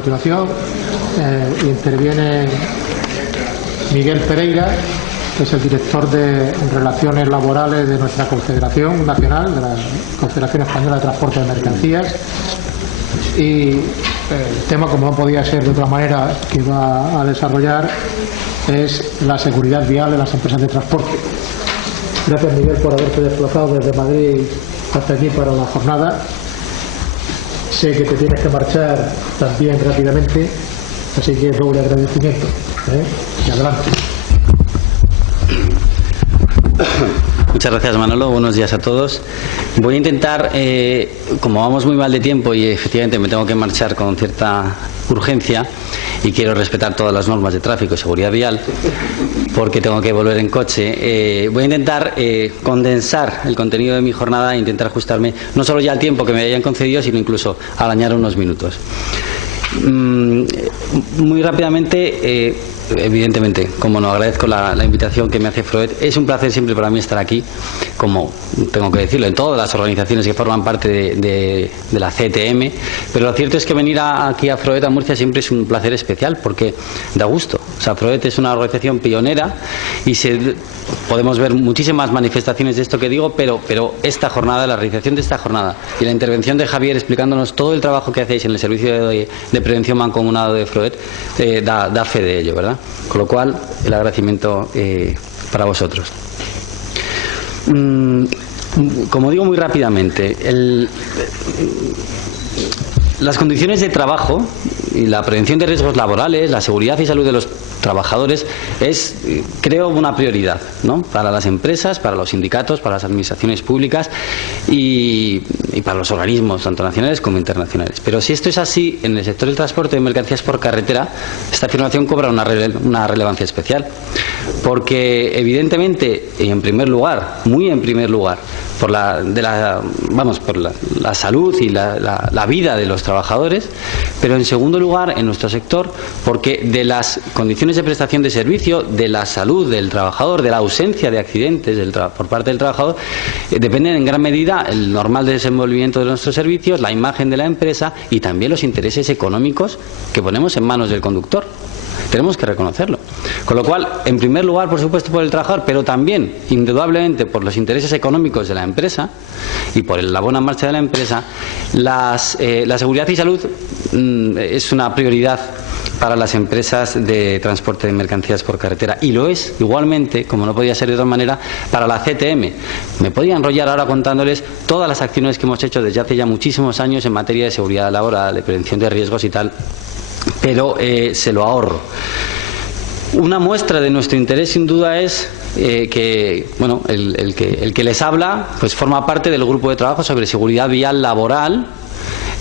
continuación interviene Miguel Pereira, que es el director de Relaciones Laborales de nuestra Confederación Nacional, de la Confederación Española de Transporte de Mercancías. Y el tema, como no podía ser de otra manera, que va a desarrollar es la seguridad vial de las empresas de transporte. Gracias, Miguel, por haberte desplazado desde Madrid hasta aquí para la jornada. Sé que te tienes que marchar también rápidamente, así que doble agradecimiento. Y adelante. Muchas gracias, Manolo. Buenos días a todos. Voy a intentar, como vamos muy mal de tiempo y efectivamente me tengo que marchar con cierta urgencia y quiero respetar todas las normas de tráfico y seguridad vial porque tengo que volver en coche, voy a intentar condensar el contenido de mi jornada e intentar ajustarme no solo ya al tiempo que me hayan concedido, sino incluso al añadir unos minutos. Muy rápidamente, evidentemente, como no, agradezco la invitación que me hace Froed. Es un placer siempre para mí estar aquí, como tengo que decirlo, en todas las organizaciones que forman parte de la CTM, pero lo cierto es que venir aquí a Froed, a Murcia, siempre es un placer especial porque da gusto. O sea, Froed es una organización pionera y podemos ver muchísimas manifestaciones de esto que digo, pero esta jornada, la realización de esta jornada y la intervención de Javier explicándonos todo el trabajo que hacéis en el servicio de prevención mancomunado de Froed da fe de ello, ¿verdad? Con lo cual, el agradecimiento para vosotros. Como digo muy rápidamente, las condiciones de trabajo y la prevención de riesgos laborales, la seguridad y salud de los trabajadores es, creo, una prioridad, ¿no?, para las empresas, para los sindicatos, para las administraciones públicas y para los organismos, tanto nacionales como internacionales. Pero si esto es así, en el sector del transporte de mercancías por carretera, esta afirmación cobra una relevancia especial, porque evidentemente, en primer lugar, muy en primer lugar, por la salud y la vida de los trabajadores, pero en segundo lugar, en nuestro sector, porque de las condiciones de prestación de servicio, de la salud del trabajador, de la ausencia de accidentes por parte del trabajador, dependen en gran medida el normal desenvolvimiento de nuestros servicios, la imagen de la empresa y también los intereses económicos que ponemos en manos del conductor. Tenemos que reconocerlo. Con lo cual, en primer lugar, por supuesto, por el trabajador, pero también, indudablemente, por los intereses económicos de la empresa y por la buena marcha de la empresa, la seguridad y salud es una prioridad para las empresas de transporte de mercancías por carretera. Y lo es, igualmente, como no podía ser de otra manera, para la CTM. Me podía enrollar ahora contándoles todas las acciones que hemos hecho desde hace ya muchísimos años en materia de seguridad laboral, de prevención de riesgos y tal, pero se lo ahorro. Una muestra de nuestro interés, sin duda, es que bueno, el que les habla pues forma parte del grupo de trabajo sobre seguridad vial laboral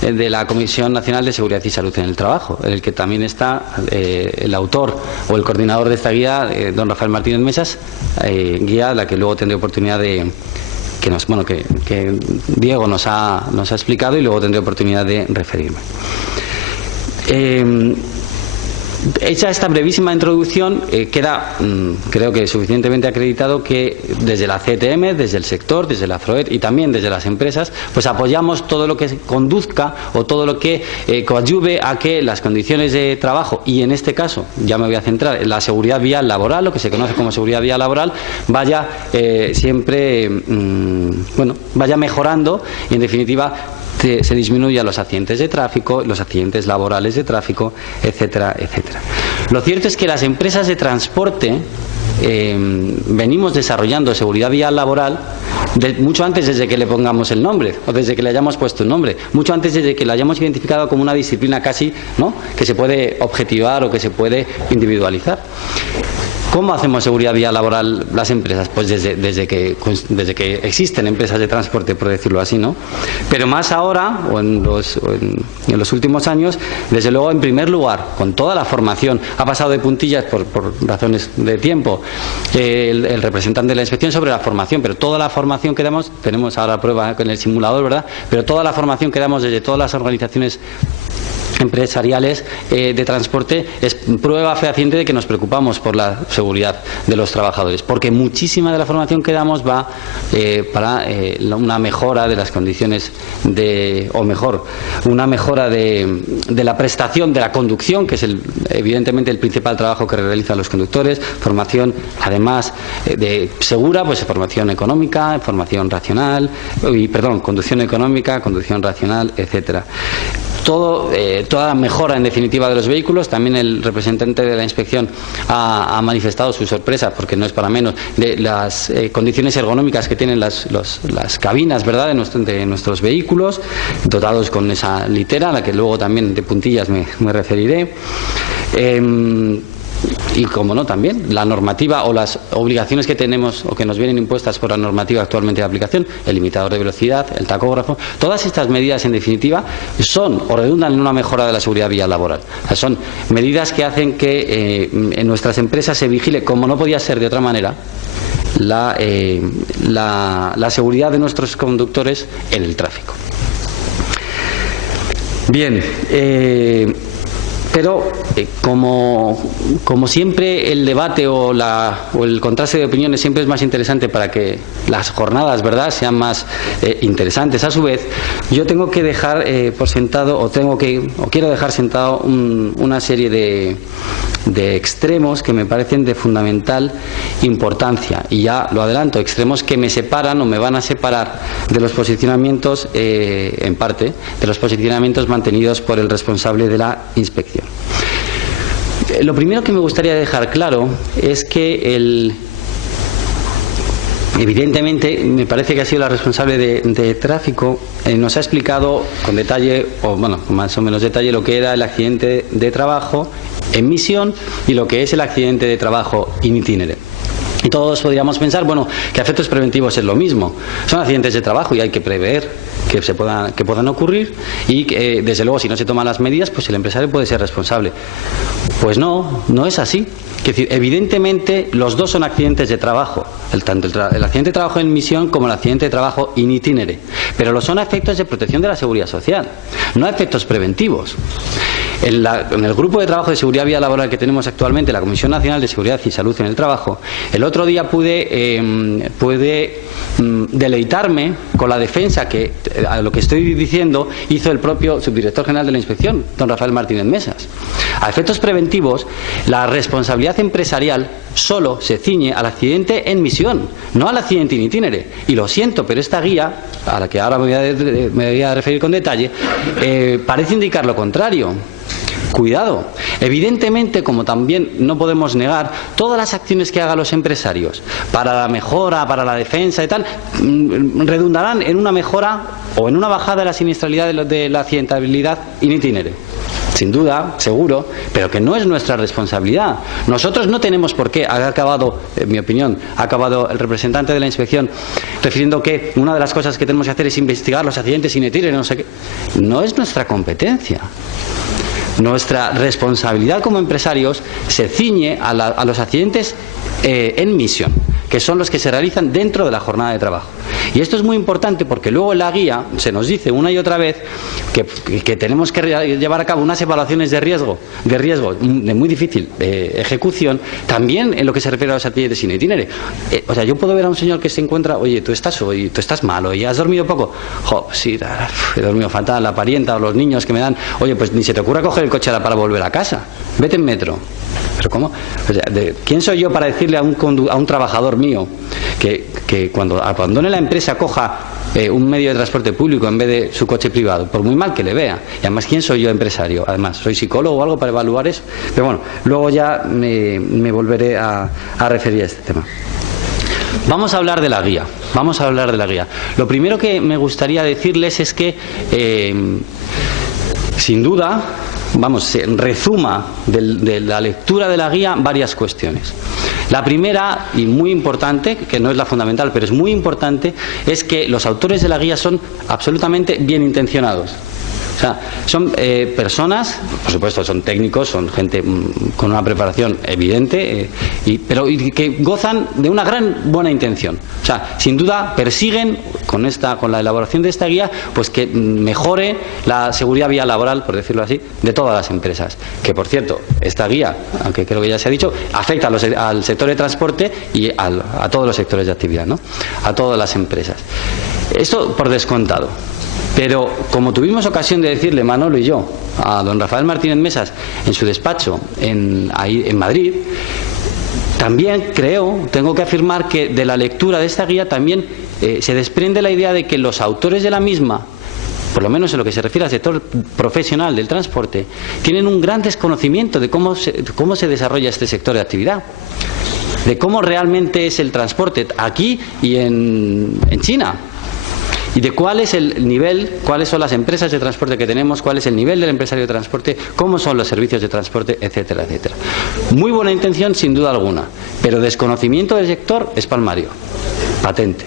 de la Comisión Nacional de Seguridad y Salud en el Trabajo, en el que también está el autor o el coordinador de esta guía, don Rafael Martínez Mesas, guía a la que luego tendré oportunidad de que Diego nos ha explicado y luego tendré oportunidad de referirme. Hecha esta brevísima introducción, queda, creo que suficientemente acreditado que desde la CTM, desde el sector, desde la FROET y también desde las empresas, pues apoyamos todo lo que conduzca o todo lo que coadyuve a que las condiciones de trabajo, y en este caso ya me voy a centrar en la seguridad vial laboral, lo que se conoce como seguridad vial laboral, vaya siempre, vaya mejorando y, en definitiva, se disminuyan los accidentes de tráfico, los accidentes laborales de tráfico, etcétera, etcétera. Lo cierto es que las empresas de transporte venimos desarrollando seguridad vial laboral mucho antes desde que le pongamos el nombre o desde que le hayamos puesto un nombre, mucho antes desde que la hayamos identificado como una disciplina casi, ¿no?, que se puede objetivar o que se puede individualizar. ¿Cómo hacemos seguridad vial laboral las empresas? Pues desde que existen empresas de transporte, por decirlo así, ¿no? Pero más ahora, o en los últimos años, desde luego, en primer lugar, con toda la formación, ha pasado de puntillas por razones de tiempo el representante de la inspección sobre la formación, pero toda la formación que damos, tenemos ahora prueba con el simulador, ¿verdad?, pero toda la formación que damos desde todas las organizaciones empresariales de transporte es prueba fehaciente de que nos preocupamos por la seguridad de los trabajadores, porque muchísima de la formación que damos va para una mejora de las condiciones una mejora de la prestación de la conducción, que es evidentemente el principal trabajo que realizan los conductores, formación además de segura, pues formación económica, formación racional, conducción económica, conducción racional, etcétera. Toda la mejora en definitiva de los vehículos. También el representante de la inspección ha manifestado su sorpresa, porque no es para menos, de las condiciones ergonómicas que tienen las cabinas, ¿verdad?, de nuestros vehículos, dotados con esa litera, a la que luego también de puntillas me referiré. Y, como no, también la normativa o las obligaciones que tenemos o que nos vienen impuestas por la normativa actualmente de aplicación, el limitador de velocidad, el tacógrafo, todas estas medidas en definitiva son o redundan en una mejora de la seguridad vial laboral. O sea, son medidas que hacen que en nuestras empresas se vigile, como no podía ser de otra manera, la seguridad de nuestros conductores en el tráfico. Bien, pero como siempre el debate o el contraste de opiniones siempre es más interesante para que las jornadas, ¿verdad?, sean más interesantes. A su vez, yo tengo que dejar por sentado quiero dejar sentado una serie de extremos que me parecen de fundamental importancia, y ya lo adelanto, extremos que me separan o me van a separar de los posicionamientos, en parte, de los posicionamientos mantenidos por el responsable de la inspección. Lo primero que me gustaría dejar claro es que evidentemente, me parece que ha sido la responsable de tráfico, nos ha explicado con detalle, o bueno, más o menos detalle, lo que era el accidente de trabajo en misión y lo que es el accidente de trabajo in itinere. Y todos podríamos pensar, bueno, que a efectos preventivos es lo mismo. Son accidentes de trabajo y hay que prever que puedan ocurrir, y que, desde luego, si no se toman las medidas, pues el empresario puede ser responsable. Pues no es así. Es decir, evidentemente los dos son accidentes de trabajo, tanto el accidente de trabajo en misión como el accidente de trabajo in itinere, pero lo son a efectos de protección de la seguridad social, no a efectos preventivos. En el grupo de trabajo de seguridad vial laboral que tenemos actualmente, la Comisión Nacional de Seguridad y Salud en el Trabajo, el otro día pude deleitarme con la defensa que, a lo que estoy diciendo, hizo el propio subdirector general de la Inspección, don Rafael Martínez Mesas. A efectos preventivos, la responsabilidad empresarial solo se ciñe al accidente en misión, no al accidente in itinere. Y lo siento, pero esta guía, a la que ahora me voy a referir con detalle, parece indicar lo contrario. Cuidado. Evidentemente, como también no podemos negar, todas las acciones que hagan los empresarios para la mejora, para la defensa y tal, redundarán en una mejora o en una bajada de la siniestralidad de la accidentabilidad in itinere. Sin duda, seguro, pero que no es nuestra responsabilidad. Nosotros no tenemos por qué. Ha acabado, en mi opinión, el representante de la inspección refiriendo que una de las cosas que tenemos que hacer es investigar los accidentes in itinere, no sé qué. No es nuestra competencia. Nuestra responsabilidad como empresarios se ciñe a los accidentes en misión, que son los que se realizan dentro de la jornada de trabajo. Y esto es muy importante porque luego en la guía se nos dice una y otra vez que tenemos que llevar a cabo unas evaluaciones de riesgo de muy difícil ejecución, también en lo que se refiere a los accidentes in itinere. O sea, yo puedo ver a un señor que se encuentra, oye, tú estás malo y has dormido poco. Sí, he dormido fatal, la parienta o los niños que me dan, oye, pues ni se te ocurra coger el coche para volver a casa, vete en metro. ¿Pero cómo? O sea, ¿quién soy yo para decirle a un trabajador mío que cuando abandone la empresa coja un medio de transporte público en vez de su coche privado, por muy mal que le vea? Y además, ¿quién soy yo, empresario? Además, ¿soy psicólogo o algo para evaluar eso? Pero bueno, luego ya me volveré a referir a este tema. Vamos a hablar de la guía. Lo primero que me gustaría decirles es que, sin duda, se rezuma de la lectura de la guía varias cuestiones. La primera, y muy importante, que no es la fundamental, pero es muy importante, es que los autores de la guía son absolutamente bien intencionados. O O sea, son personas, por supuesto, son técnicos, son gente con una preparación evidente, pero que gozan de una gran buena intención. O sea, sin duda persiguen con la elaboración de esta guía, pues que mejore la seguridad vial laboral, por decirlo así, de todas las empresas. Que, por cierto, esta guía, aunque creo que ya se ha dicho, afecta al sector de transporte y a todos los sectores de actividad, ¿no? A todas las empresas. Esto por descontado. Pero como tuvimos ocasión de decirle Manolo y yo a don Rafael Martínez Mesas en su despacho ahí en Madrid, también tengo que afirmar que de la lectura de esta guía también se desprende la idea de que los autores de la misma, por lo menos en lo que se refiere al sector profesional del transporte, tienen un gran desconocimiento de cómo se desarrolla este sector de actividad, de cómo realmente es el transporte aquí y en China, y de cuál es el nivel, cuáles son las empresas de transporte que tenemos, cuál es el nivel del empresario de transporte, cómo son los servicios de transporte, etcétera, etcétera. Muy buena intención, sin duda alguna, pero desconocimiento del sector es palmario, patente.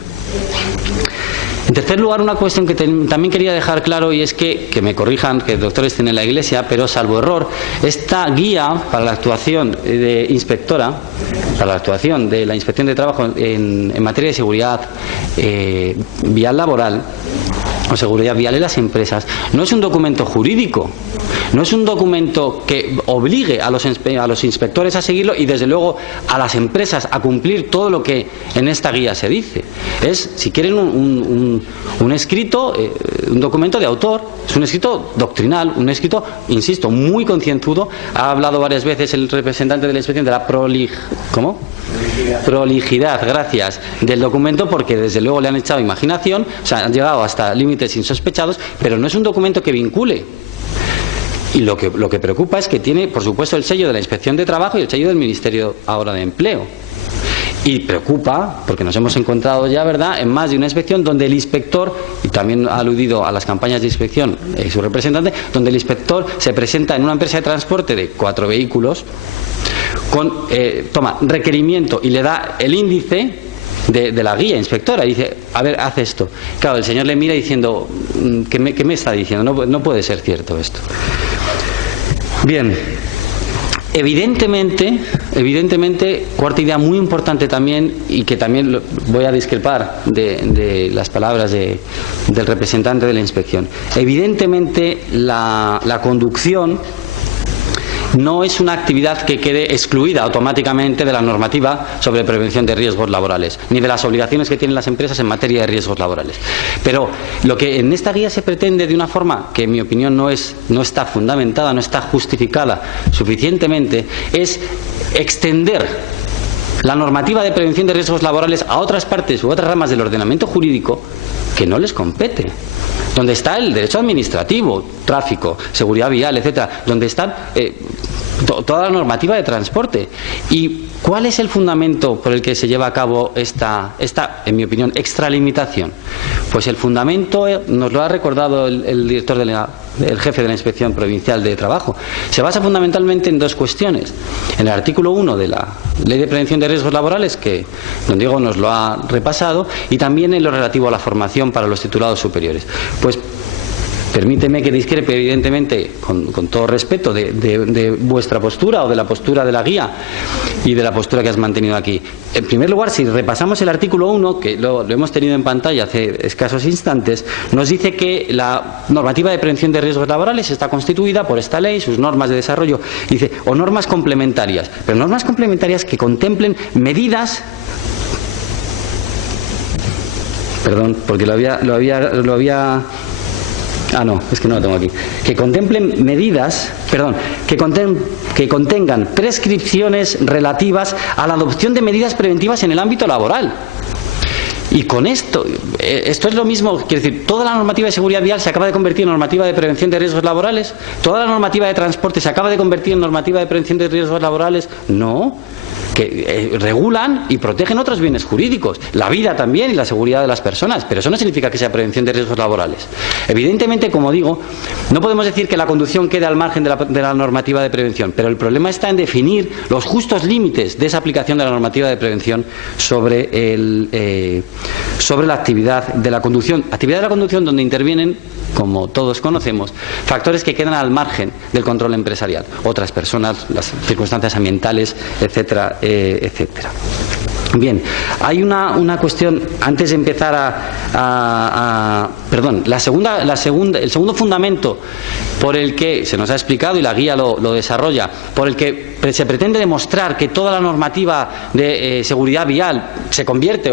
En tercer lugar, una cuestión que también quería dejar claro, y es que me corrijan, que el doctor esté en la Iglesia, pero salvo error, esta guía para la actuación de inspectora, para la actuación de la Inspección de Trabajo en materia de seguridad vial laboral o seguridad vial en las empresas, no es un documento jurídico, no es un documento que obligue a los inspectores a seguirlo y desde luego a las empresas a cumplir todo lo que en esta guía se dice. Es, si quieren, un escrito, un documento de autor, es un escrito doctrinal, un escrito, insisto, muy concienzudo. Ha hablado varias veces el representante de la inspección de la prolijidad, gracias, del documento, porque desde luego le han echado imaginación, o sea, han llegado hasta límites insospechados, pero no es un documento que vincule. Y lo que preocupa es que tiene, por supuesto, el sello de la Inspección de Trabajo y el sello del Ministerio ahora de Empleo. Y preocupa, porque nos hemos encontrado ya, ¿verdad?, en más de una inspección donde el inspector, y también ha aludido a las campañas de inspección su representante, donde el inspector se presenta en una empresa de transporte de 4 vehículos, toma requerimiento y le da el índice de la guía inspectora y dice, a ver, haz esto. Claro, el señor le mira diciendo, ¿qué me está diciendo? No puede ser cierto esto. Bien. Evidentemente, cuarta idea muy importante también, y que también voy a discrepar de las palabras del representante de la inspección. Evidentemente, la conducción no es una actividad que quede excluida automáticamente de la normativa sobre prevención de riesgos laborales, ni de las obligaciones que tienen las empresas en materia de riesgos laborales. Pero lo que en esta guía se pretende, de una forma que en mi opinión no está fundamentada, no está justificada suficientemente, es extender la normativa de prevención de riesgos laborales a otras partes u otras ramas del ordenamiento jurídico que no les compete, donde está el derecho administrativo, tráfico, seguridad vial, etcétera, donde está toda la normativa de transporte. ¿Y cuál es el fundamento por el que se lleva a cabo esta en mi opinión, extralimitación? Pues el fundamento nos lo ha recordado el director el jefe de la Inspección Provincial de Trabajo. Se basa fundamentalmente en 2 cuestiones. En el artículo 1 de la Ley de Prevención de Riesgos Laborales, que don Diego nos lo ha repasado, y también en lo relativo a la formación para los titulados superiores. Pues permíteme que discrepe, evidentemente, con todo respeto, de vuestra postura o de la postura de la guía y de la postura que has mantenido aquí. En primer lugar, si repasamos el artículo 1, que lo hemos tenido en pantalla hace escasos instantes, nos dice que la normativa de prevención de riesgos laborales está constituida por esta ley, sus normas de desarrollo, dice, o normas complementarias, pero normas complementarias que contemplen medidas. Perdón, porque lo había no, es que no lo tengo aquí. Que contemplen medidas, que contengan prescripciones relativas a la adopción de medidas preventivas en el ámbito laboral. Y con esto es lo mismo, quiero decir, toda la normativa de seguridad vial se acaba de convertir en normativa de prevención de riesgos laborales, toda la normativa de transporte se acaba de convertir en normativa de prevención de riesgos laborales. No, que regulan y protegen otros bienes jurídicos, la vida también y la seguridad de las personas, pero eso no significa que sea prevención de riesgos laborales. Evidentemente, como digo, no podemos decir que la conducción quede al margen de la normativa de prevención, pero el problema está en definir los justos límites de esa aplicación de la normativa de prevención sobre la actividad de la conducción donde intervienen como todos conocemos, factores que quedan al margen del control empresarial, otras personas, las circunstancias ambientales, etcétera, etcétera. Bien, hay una cuestión antes de empezar perdón, el segundo fundamento por el que se nos ha explicado y la guía lo desarrolla, por el que se pretende demostrar que toda la normativa de seguridad vial se convierte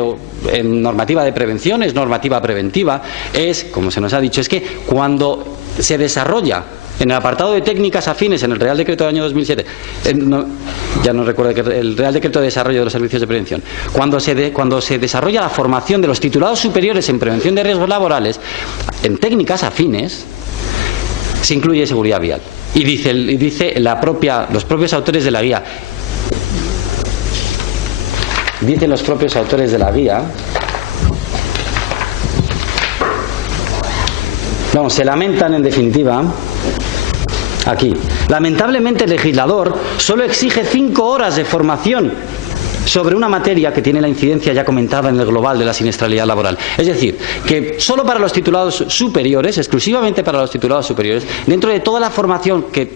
en normativa de prevención, es normativa preventiva, es, como se nos ha dicho, es que cuando se desarrolla en el apartado de técnicas afines en el Real Decreto del año 2007, ya no recuerdo, el Real Decreto de Desarrollo de los Servicios de Prevención, cuando se desarrolla la formación de los titulados superiores en prevención de riesgos laborales, en técnicas afines, se incluye seguridad vial. Y dice los propios autores de la guía, vamos, se lamentan en definitiva. Aquí, lamentablemente el legislador solo exige 5 horas de formación sobre una materia que tiene la incidencia ya comentada en el global de la siniestralidad laboral. Es decir, que solo para los titulados superiores, exclusivamente para los titulados superiores, dentro de toda la formación que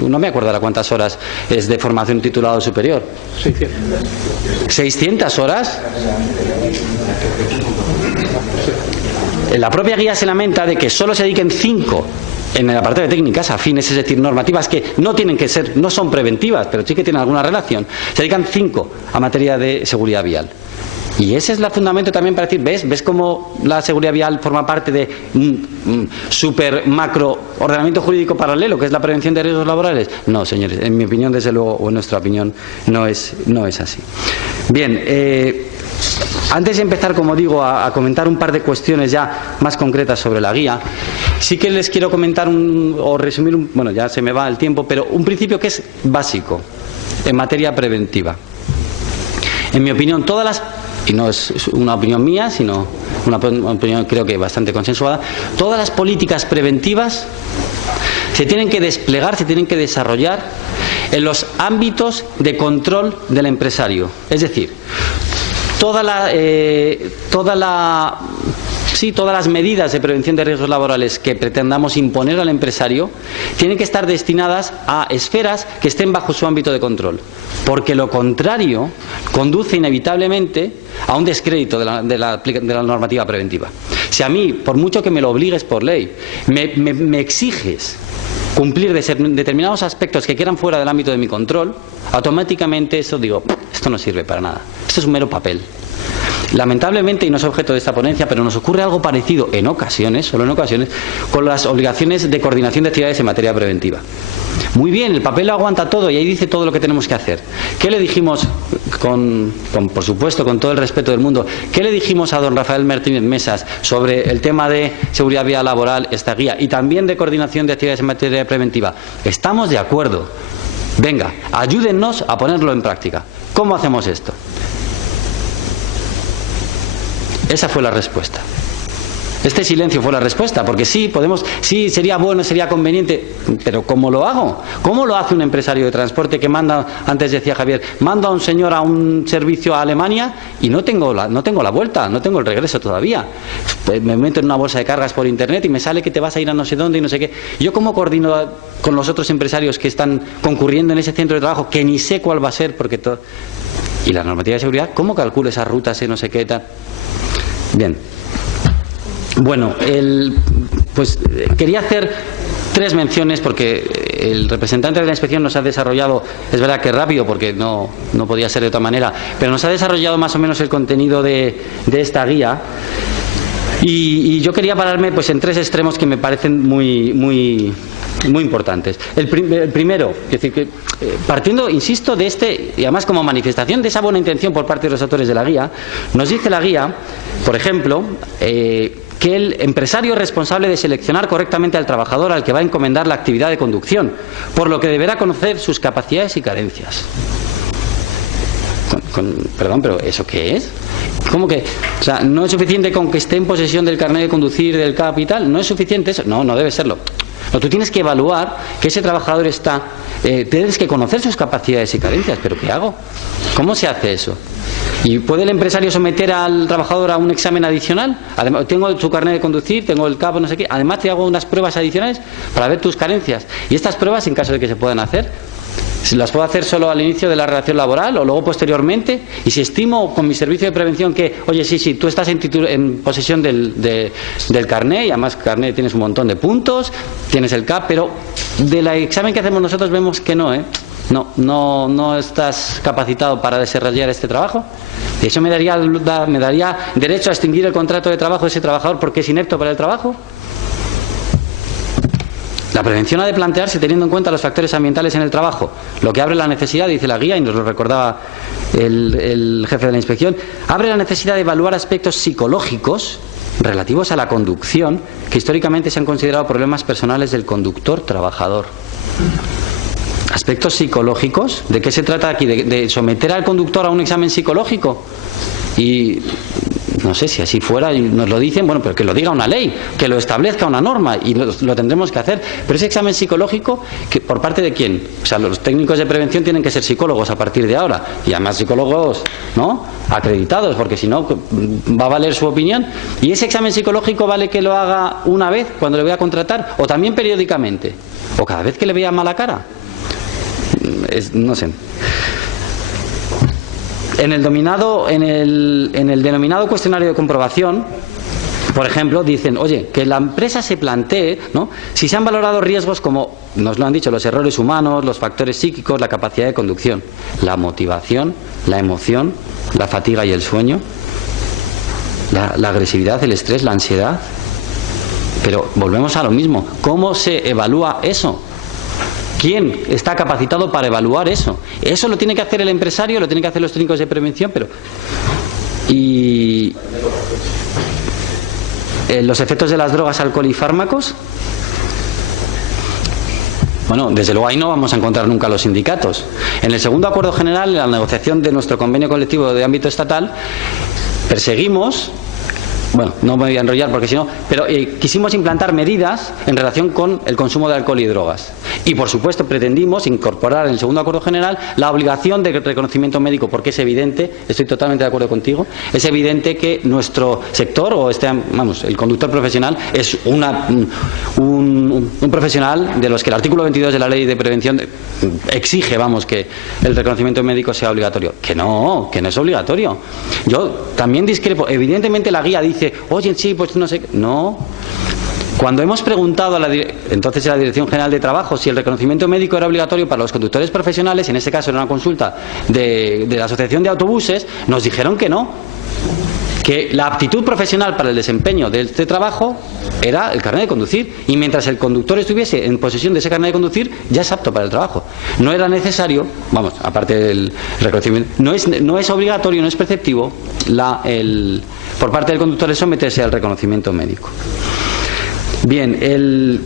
no me acuerdo de cuántas horas es de formación titulado superior. 600 horas. En la propia guía se lamenta de que solo se dediquen 5 en el apartado de técnicas afines, es decir, normativas que no son preventivas, pero sí que tienen alguna relación. Se dedican 5 a materia de seguridad vial. Y ese es el fundamento también para decir, ¿ves cómo la seguridad vial forma parte de un super macro ordenamiento jurídico paralelo, que es la prevención de riesgos laborales? No, señores, en mi opinión, desde luego, o en nuestra opinión, no es así. Bien, antes de empezar, como digo, a comentar un par de cuestiones ya más concretas sobre la guía, sí que les quiero comentar o resumir, bueno, ya se me va el tiempo, pero un principio que es básico en materia preventiva. En mi opinión, y no es una opinión mía, sino una opinión creo que bastante consensuada, todas las políticas preventivas se tienen que desplegar, se tienen que desarrollar en los ámbitos de control del empresario. Es decir, todas las medidas de prevención de riesgos laborales que pretendamos imponer al empresario tienen que estar destinadas a esferas que estén bajo su ámbito de control, porque lo contrario conduce inevitablemente a un descrédito de la normativa preventiva. Si a mí, por mucho que me lo obligues por ley, me exiges cumplir determinados aspectos que quedan fuera del ámbito de mi control, automáticamente esto no sirve para nada. Esto es un mero papel. Lamentablemente, y no es objeto de esta ponencia, pero nos ocurre algo parecido en ocasiones, solo en ocasiones, con las obligaciones de coordinación de actividades en materia preventiva. Muy bien, el papel lo aguanta todo y ahí dice todo lo que tenemos que hacer. ¿Qué le dijimos, por supuesto, con todo el respeto del mundo, qué le dijimos a don Rafael Martínez Mesas sobre el tema de seguridad vial laboral, esta guía, y también de coordinación de actividades en materia preventiva? Estamos de acuerdo. Venga, ayúdennos a ponerlo en práctica. ¿Cómo hacemos esto? Esa fue la respuesta. Este silencio fue la respuesta, porque sí, sería bueno, sería conveniente, pero ¿cómo lo hago? ¿Cómo lo hace un empresario de transporte que manda, antes decía Javier, manda a un señor a un servicio a Alemania y no tengo la vuelta, no tengo el regreso todavía? Pues me meto en una bolsa de cargas por internet y me sale que te vas a ir a no sé dónde y no sé qué. ¿Yo cómo coordino con los otros empresarios que están concurriendo en ese centro de trabajo, que ni sé cuál va a ser, porque todo... Y la normativa de seguridad, ¿cómo calculo esas rutas y no sé qué tal? Bien. Bueno, pues quería hacer 3 menciones porque el representante de la inspección nos ha desarrollado, es verdad que rápido porque no podía ser de otra manera, pero nos ha desarrollado más o menos el contenido de esta guía y yo quería pararme pues en 3 extremos que me parecen muy importantes. El primero, es decir, que partiendo, insisto, de y además como manifestación de esa buena intención por parte de los autores de la guía, nos dice la guía, por ejemplo, que el empresario es responsable de seleccionar correctamente al trabajador al que va a encomendar la actividad de conducción, por lo que deberá conocer sus capacidades y carencias. Perdón, pero ¿eso qué es? ¿Cómo que? O sea, ¿no es suficiente con que esté en posesión del carnet de conducir, del CAP y tal? ¿No es suficiente eso? No debe serlo. No, tú tienes que evaluar que ese trabajador está... tienes que conocer sus capacidades y carencias. ¿Pero qué hago? ¿Cómo se hace eso? ¿Y puede el empresario someter al trabajador a un examen adicional? Además, tengo su carnet de conducir, tengo el cabo, no sé qué. Además, te hago unas pruebas adicionales para ver tus carencias. Y estas pruebas, en caso de que se puedan hacer, las puedo hacer solo al inicio de la relación laboral o luego posteriormente. Y si estimo con mi servicio de prevención que, oye, sí, tú estás en posesión del carnet, y además carnet tienes un montón de puntos, tienes el CAP, pero del examen que hacemos nosotros vemos que no, no estás capacitado para desarrollar este trabajo. Y eso me daría derecho a extinguir el contrato de trabajo de ese trabajador porque es inepto para el trabajo. La prevención ha de plantearse teniendo en cuenta los factores ambientales en el trabajo, lo que abre la necesidad, dice la guía, y nos lo recordaba el jefe de la inspección, abre la necesidad de evaluar aspectos psicológicos relativos a la conducción que históricamente se han considerado problemas personales del conductor trabajador. Aspectos psicológicos, ¿de qué se trata aquí? ¿De someter al conductor a un examen psicológico? Y no sé si así fuera y nos lo dicen, bueno, pero que lo diga una ley, que lo establezca una norma y lo tendremos que hacer. Pero ese examen psicológico, ¿por parte de quién? O sea, los técnicos de prevención tienen que ser psicólogos a partir de ahora, y además psicólogos, ¿no?, acreditados, porque si no va a valer su opinión. ¿Y ese examen psicológico vale que lo haga una vez cuando le voy a contratar, o también periódicamente, o cada vez que le vea mala cara? No sé. En el denominado cuestionario de comprobación, por ejemplo, dicen, oye, que la empresa se plantee, ¿no?, si se han valorado riesgos como, nos lo han dicho, los errores humanos, los factores psíquicos, la capacidad de conducción, la motivación, la emoción, la fatiga y el sueño, la agresividad, el estrés, la ansiedad. Pero volvemos a lo mismo, ¿cómo se evalúa eso? ¿Quién está capacitado para evaluar eso? Eso lo tiene que hacer el empresario, lo tienen que hacer los técnicos de prevención, pero... ¿Y los efectos de las drogas, alcohol y fármacos? Bueno, desde luego ahí no vamos a encontrar nunca los sindicatos. En el segundo acuerdo general, en la negociación de nuestro convenio colectivo de ámbito estatal, perseguimos... Bueno, no me voy a enrollar porque si no, pero quisimos implantar medidas en relación con el consumo de alcohol y drogas. Y por supuesto pretendimos incorporar en el segundo acuerdo general la obligación de reconocimiento médico, porque es evidente, estoy totalmente de acuerdo contigo, es evidente que nuestro sector, o el conductor profesional, es un profesional de los que el artículo 22 de la Ley de Prevención exige, que el reconocimiento médico sea obligatorio. Que no es obligatorio. Yo también discrepo. Evidentemente la guía dice, oye, sí, pues no sé qué. No. Cuando hemos preguntado entonces a la Dirección General de Trabajo si el reconocimiento médico era obligatorio para los conductores profesionales, en este caso era una consulta de la Asociación de Autobuses, nos dijeron que no, que la aptitud profesional para el desempeño de este trabajo era el carnet de conducir, y mientras el conductor estuviese en posesión de ese carnet de conducir ya es apto para el trabajo. No era necesario, aparte del reconocimiento, no es obligatorio, no es preceptivo por parte del conductor el someterse al reconocimiento médico. Bien,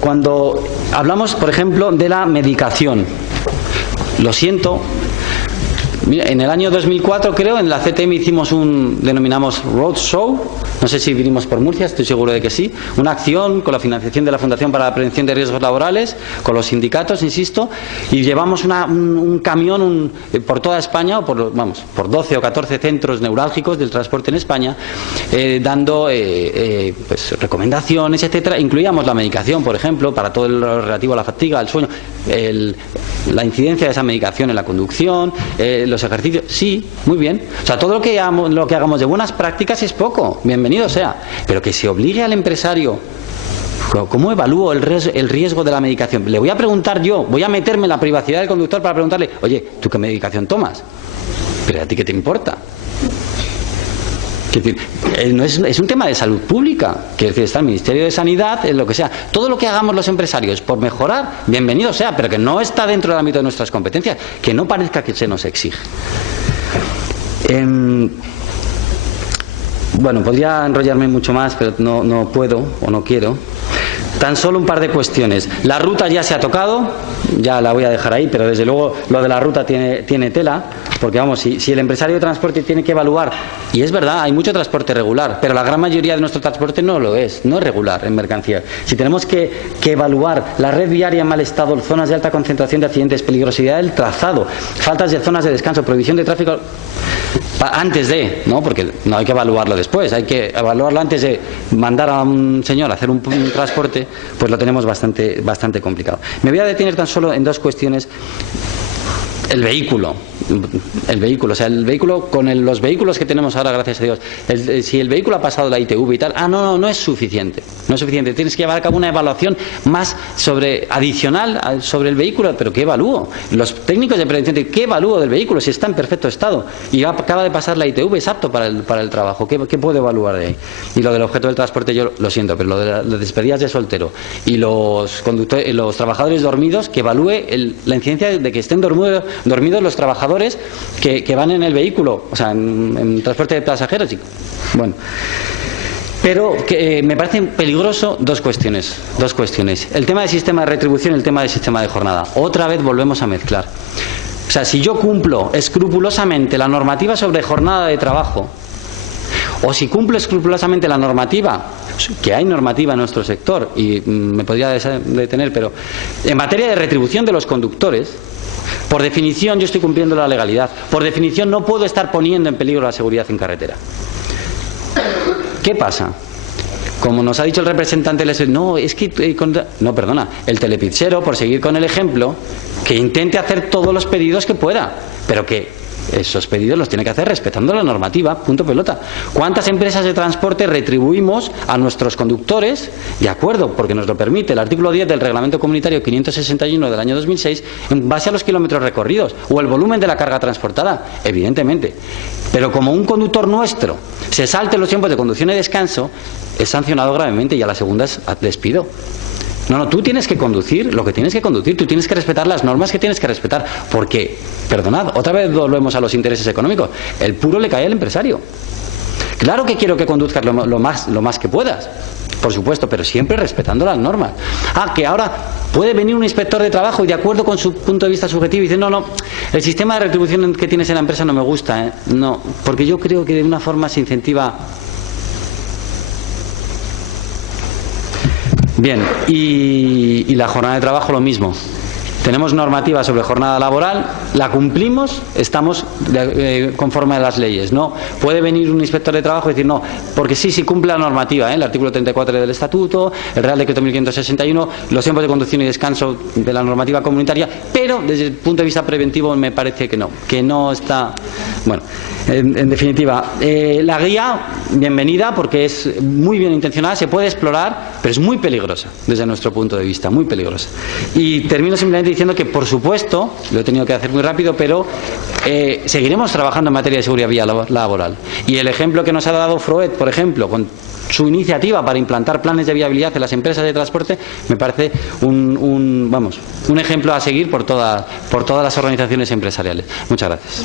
cuando hablamos, por ejemplo, de la medicación, lo siento, mira, en el año 2004 creo, en la CTM hicimos denominamos roadshow, no sé si vinimos por Murcia, estoy seguro de que sí, una acción con la financiación de la Fundación para la Prevención de Riesgos Laborales, con los sindicatos, insisto, y llevamos un camión por toda España, por 12 o 14 centros neurálgicos del transporte en España, dando recomendaciones, etcétera. Incluíamos la medicación, por ejemplo, para todo lo relativo a la fatiga, al sueño, la incidencia de esa medicación en la conducción, los ejercicios, sí, muy bien. O sea, todo lo que hagamos de buenas prácticas es poco, bienvenido sea, pero que se obligue al empresario. ¿Cómo evalúo el riesgo de la medicación? Le voy a preguntar yo, voy a meterme en la privacidad del conductor para preguntarle, oye, ¿tú qué medicación tomas? ¿Pero a ti qué te importa? Es un tema de salud pública, quiere decir, está el Ministerio de Sanidad, lo que sea. Todo lo que hagamos los empresarios por mejorar, bienvenido sea, pero que no está dentro del ámbito de nuestras competencias, que no parezca que se nos exige. Bueno, podría enrollarme mucho más, pero no puedo o no quiero. Tan solo un par de cuestiones. La ruta ya se ha tocado, ya la voy a dejar ahí, pero desde luego lo de la ruta tiene tela, porque vamos, si el empresario de transporte tiene que evaluar, y es verdad, hay mucho transporte regular, pero la gran mayoría de nuestro transporte no lo es, no es regular en mercancía. Si tenemos que evaluar la red viaria en mal estado, zonas de alta concentración de accidentes, peligrosidad del trazado, faltas de zonas de descanso, prohibición de tráfico, antes de, ¿no? Porque no hay que evaluarlo después, hay que evaluarlo antes de mandar a un señor a hacer un transporte, pues lo tenemos bastante complicado. Me voy a detener tan solo en dos cuestiones. El vehículo, o sea, el vehículo con los vehículos que tenemos ahora, gracias a Dios, si el vehículo ha pasado la ITV y tal, no es suficiente, tienes que llevar a cabo una evaluación más adicional sobre el vehículo, pero ¿qué evalúo? Los técnicos de prevención, ¿qué evalúo del vehículo? Si está en perfecto estado y acaba de pasar la ITV, es apto para el trabajo, ¿qué puedo evaluar de ahí? Y lo del objeto del transporte, yo lo siento, pero lo de las despedidas de soltero y los trabajadores dormidos, que evalúe la incidencia de que estén dormidos los trabajadores que van en el vehículo, o sea, en transporte de pasajeros. Bueno, pero me parece peligroso dos cuestiones. El tema del sistema de retribución y el tema del sistema de jornada. Otra vez volvemos a mezclar. O sea, si yo cumplo escrupulosamente la normativa sobre jornada de trabajo, o si cumplo escrupulosamente la normativa, que hay normativa en nuestro sector, y me podría detener, pero en materia de retribución de los conductores, por definición yo estoy cumpliendo la legalidad. Por definición no puedo estar poniendo en peligro la seguridad en carretera. ¿Qué pasa? Como nos ha dicho el representante, el telepizzero, por seguir con el ejemplo, que intente hacer todos los pedidos que pueda, pero que esos pedidos los tiene que hacer respetando la normativa, punto pelota. ¿Cuántas empresas de transporte retribuimos a nuestros conductores? De acuerdo, porque nos lo permite el artículo 10 del Reglamento Comunitario 561 del año 2006, en base a los kilómetros recorridos o el volumen de la carga transportada, evidentemente. Pero como un conductor nuestro se salte los tiempos de conducción y descanso, es sancionado gravemente, y a la segunda es despido. No, tú tienes que conducir lo que tienes que conducir, tú tienes que respetar las normas que tienes que respetar, porque, perdonad, otra vez volvemos a los intereses económicos, el puro le cae al empresario. Claro que quiero que conduzcas lo más que puedas, por supuesto, pero siempre respetando las normas. Que ahora puede venir un inspector de trabajo y de acuerdo con su punto de vista subjetivo y dice, no, el sistema de retribución que tienes en la empresa no me gusta, no, porque yo creo que de una forma se incentiva. Bien, y la jornada de trabajo lo mismo. Tenemos normativa sobre jornada laboral, la cumplimos, estamos conforme a las leyes. No puede venir un inspector de trabajo y decir no, porque sí cumple la normativa, el artículo 34 del Estatuto, el Real Decreto 1561, los tiempos de conducción y descanso de la normativa comunitaria, pero desde el punto de vista preventivo me parece que no está. Bueno, en definitiva, la guía, bienvenida, porque es muy bien intencionada, se puede explorar, pero es muy peligrosa desde nuestro punto de vista, muy peligrosa. Y termino simplemente diciendo que, por supuesto, lo he tenido que hacer muy rápido, pero seguiremos trabajando en materia de seguridad laboral. Y el ejemplo que nos ha dado Froed, por ejemplo, con su iniciativa para implantar planes de viabilidad en las empresas de transporte, me parece un ejemplo a seguir por todas las organizaciones empresariales. Muchas gracias.